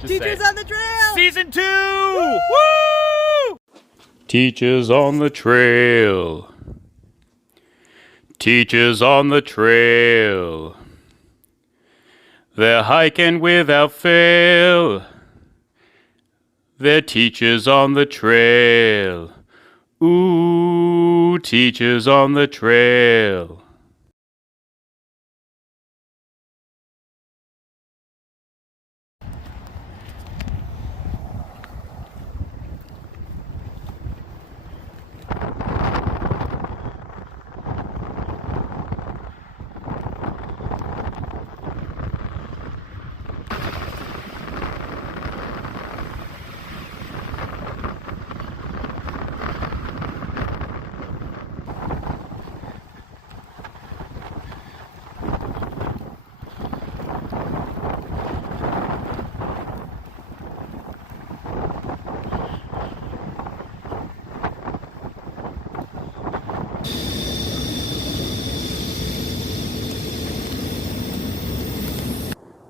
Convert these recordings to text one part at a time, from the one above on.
Teachers on the Trail! Season 2! Woo! Teachers on the trail. Teachers on the trail. They're hiking without fail. They're teachers on the trail. Ooh, teachers on the trail.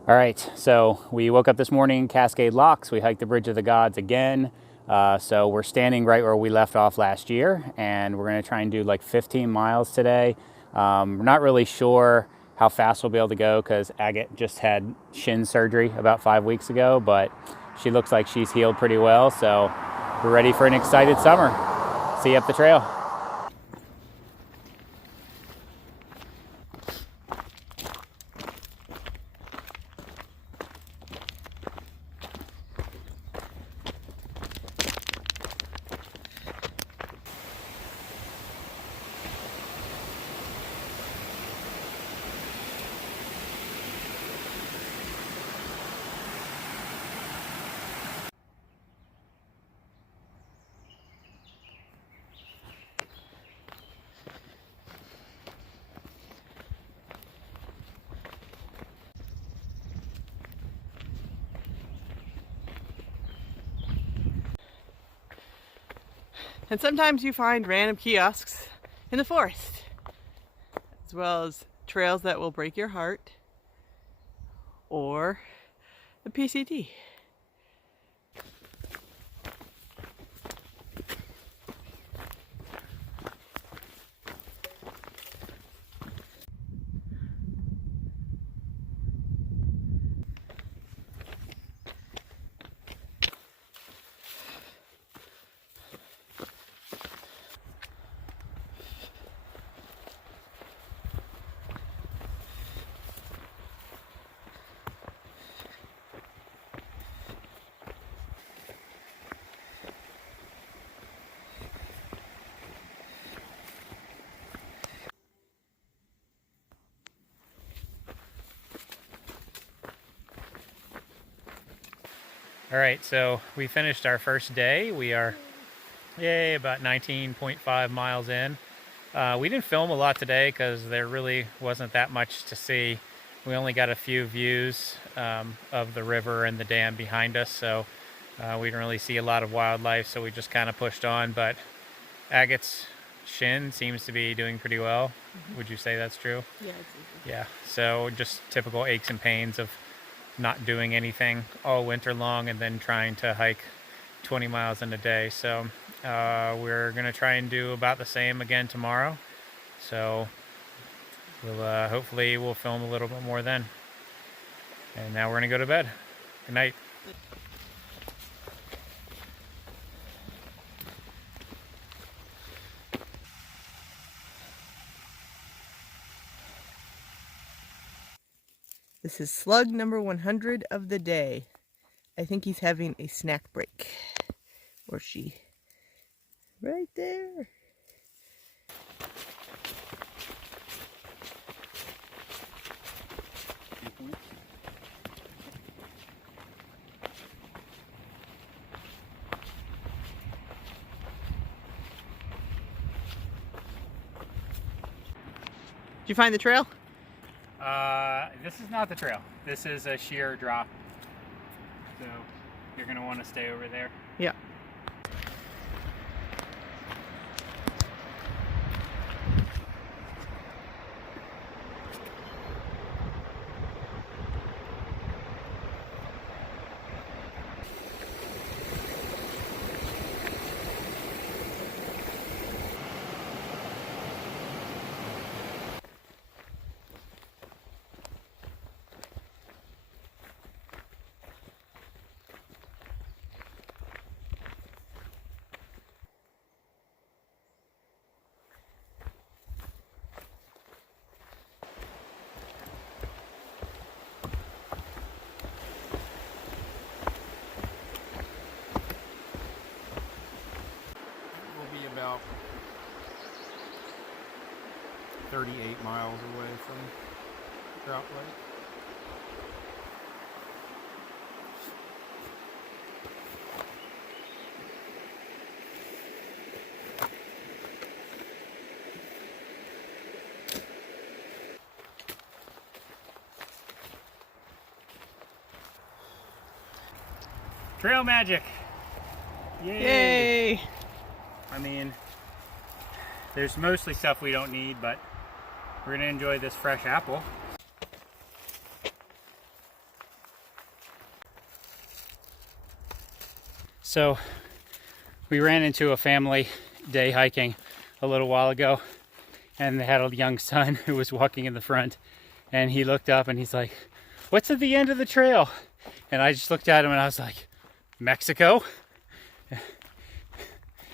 All right, so we woke up this morning, Cascade locks. We hiked the Bridge of the Gods again. So we're standing right where we left off last year, and we're gonna try and do like 15 miles today. We're not really sure how fast we'll be able to go because Agate just had shin surgery about 5 weeks ago, but she looks like she's healed pretty well. So we're ready for an excited summer. See you up the trail. And sometimes you find random kiosks in the forest, as well as trails that will break your heart, or the PCT. All right, so we finished our first day. We are, about 19.5 miles in. We didn't film a lot today because there really wasn't that much to see. We only got a few views of the river and the dam behind us, so we didn't really see a lot of wildlife, so we just kind of pushed on. But Agate's shin seems to be doing pretty well. Mm-hmm. Would you say that's true? Yeah, it's easy. Yeah, so just typical aches and pains of not doing anything all winter long and then trying to hike 20 miles in a day. So we're gonna try and do about the same again tomorrow. So we'll hopefully we'll film a little bit more then. And now we're gonna go to bed. Good night. This is slug number 100 of the day. I think he's having a snack break. Or she. Right there. Did you find the trail? This is not the trail. This is a sheer drop. So you're gonna want to stay over there. Yeah. miles away from Trout Lake. Trail magic! Yay! Yay! I mean, there's mostly stuff we don't need, but we're gonna enjoy this fresh apple. So, we ran into a family day hiking a little while ago, and they had a young son who was walking in the front, and he looked up and he's like, "What's at the end of the trail?" And I just looked at him and I was like, "Mexico?"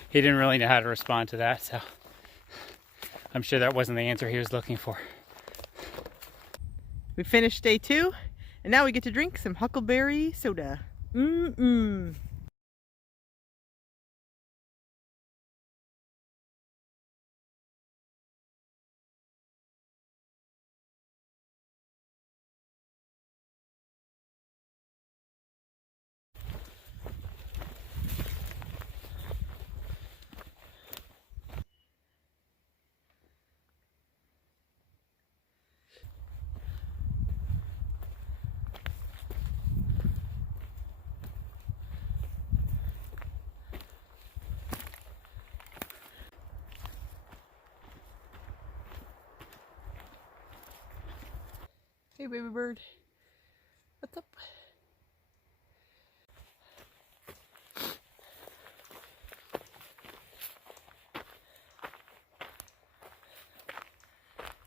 He didn't really know how to respond to that, so I'm sure that wasn't the answer he was looking for. We finished day 2, and now we get to drink some huckleberry soda. Mmm. Hey, baby bird. What's up?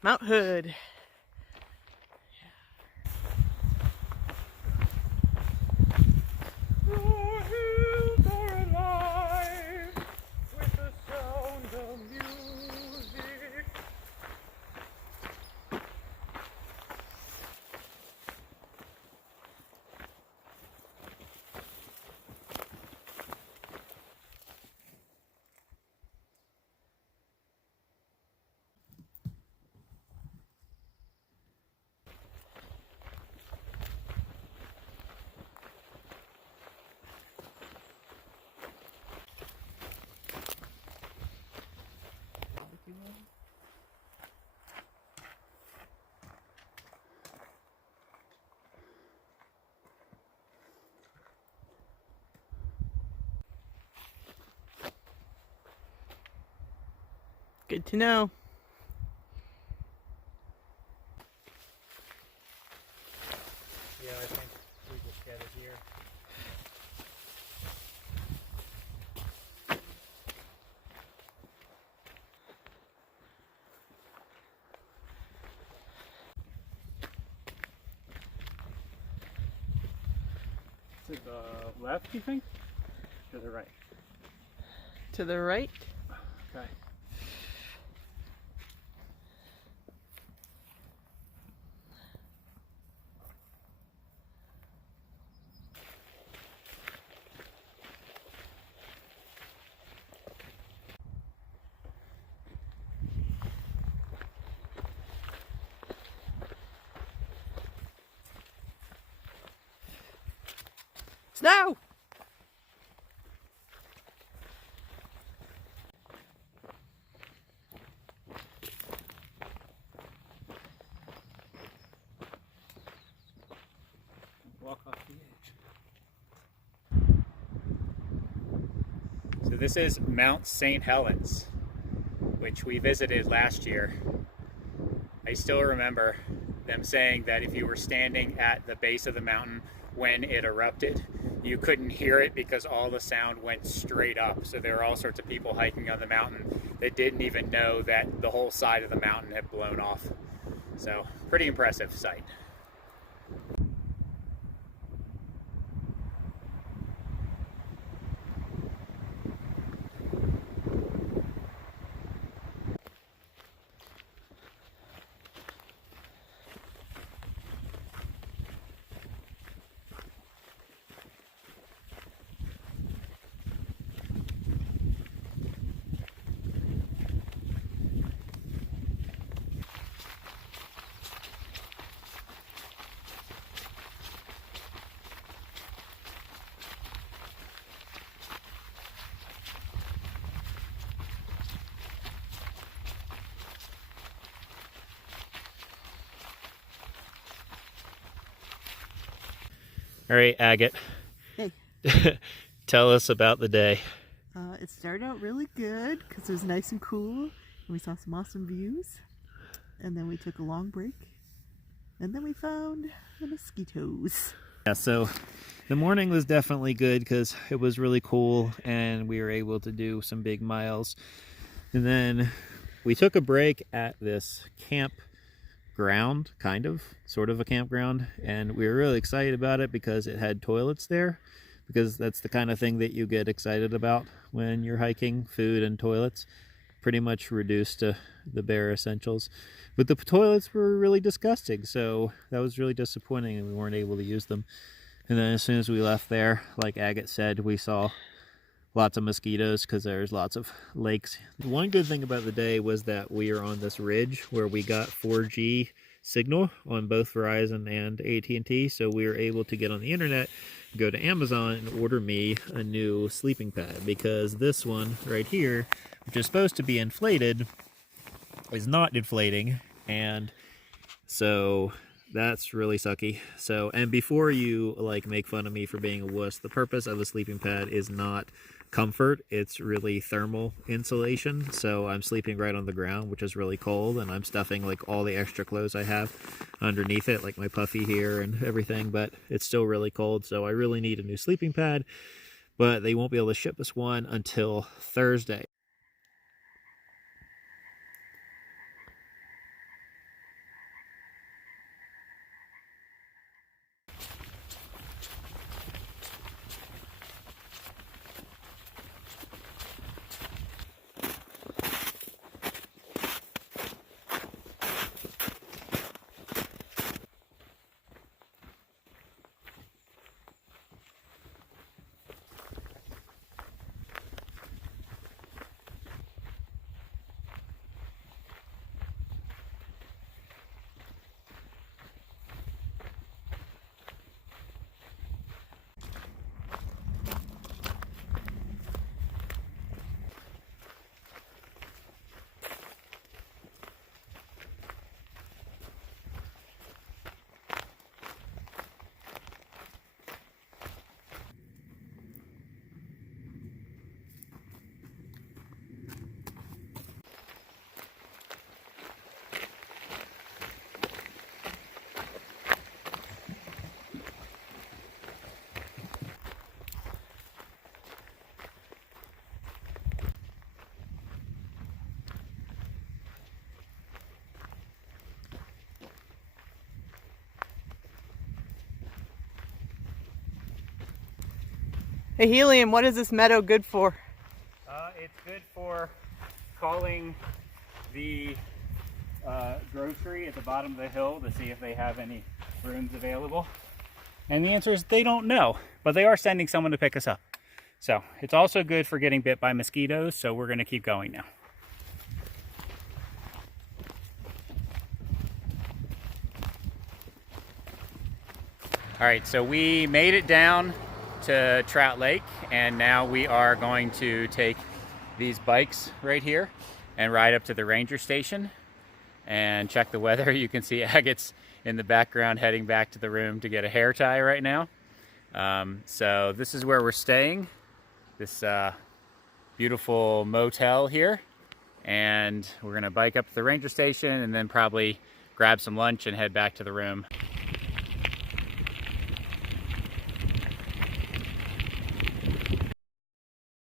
Mount Hood. Good to know. Yeah, I think we just get it here. To the left, you think? To the right? To the right. Okay. Snow! Walk off the edge. So this is Mount St. Helens, which we visited last year. I still remember them saying that if you were standing at the base of the mountain when it erupted, you couldn't hear it because all the sound went straight up. So there were all sorts of people hiking on the mountain that didn't even know that the whole side of the mountain had blown off. So pretty impressive sight. All right, Agate. Hey. Tell us about the day. It started out really good because it was nice and cool, and we saw some awesome views. And then we took a long break, and then we found the mosquitoes. Yeah, so the morning was definitely good because it was really cool and we were able to do some big miles. And then we took a break at this campground, sort of a campground, and we were really excited about it because it had toilets there, because that's the kind of thing that you get excited about when you're hiking, food and toilets, pretty much reduced to the bare essentials. But the toilets were really disgusting, so that was really disappointing and we weren't able to use them. And then as soon as we left there, like Agate said, we saw lots of mosquitoes because there's lots of lakes. One good thing about the day was that we are on this ridge where we got 4G signal on both Verizon and AT&T, so we were able to get on the internet, go to Amazon and order me a new sleeping pad, because this one right here, which is supposed to be inflated, is not inflating, and so that's really sucky. So, and before you like make fun of me for being a wuss, the purpose of a sleeping pad is not comfort, it's really thermal insulation. So I'm sleeping right on the ground, which is really cold, and I'm stuffing like all the extra clothes I have underneath it, like my puffy here and everything, but it's still really cold. So I really need a new sleeping pad, but they won't be able to ship us one until Thursday. Hey Helium, what is this meadow good for? It's good for calling the grocery at the bottom of the hill to see if they have any rooms available. And the answer is they don't know, but they are sending someone to pick us up. So it's also good for getting bit by mosquitoes, so we're going to keep going now. All right, so we made it down to Trout Lake, and now we are going to take these bikes right here and ride up to the ranger station and check the weather. You can see Agate's in the background heading back to the room to get a hair tie right now. So this is where we're staying, this beautiful motel here, and we're gonna bike up to the ranger station and then probably grab some lunch and head back to the room.